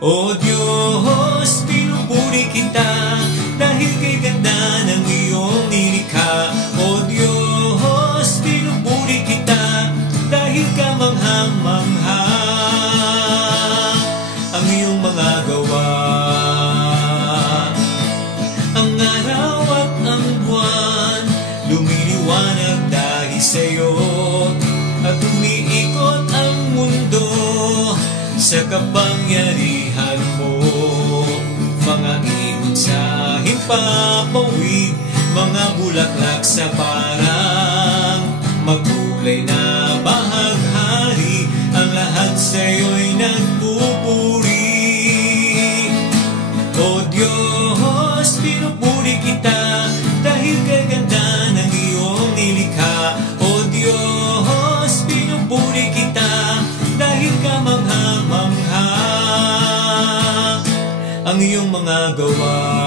O Diyos, pinupuri kita dahil kay ganda ng iyong nilikha. O Diyos, pinupuri kita dahil ka manghang-mangha. Ang iyong mga gawa, ang araw at ang buwan, lumiliwanag dahil sa'yo, at umiikot ang mundo sa kapangyarihan mo. Mga ibon sa himpapawid, mga bulaklak sa parang magkulay na bahaghari, ang lahat sa'yo'y nagpupuri. O Diyos, pinupuri kita dahil kay ganda ng iyong nilikha. O Diyos, pinupuri kita dahil ka mangha-mangha. Ang iyong mga gawa,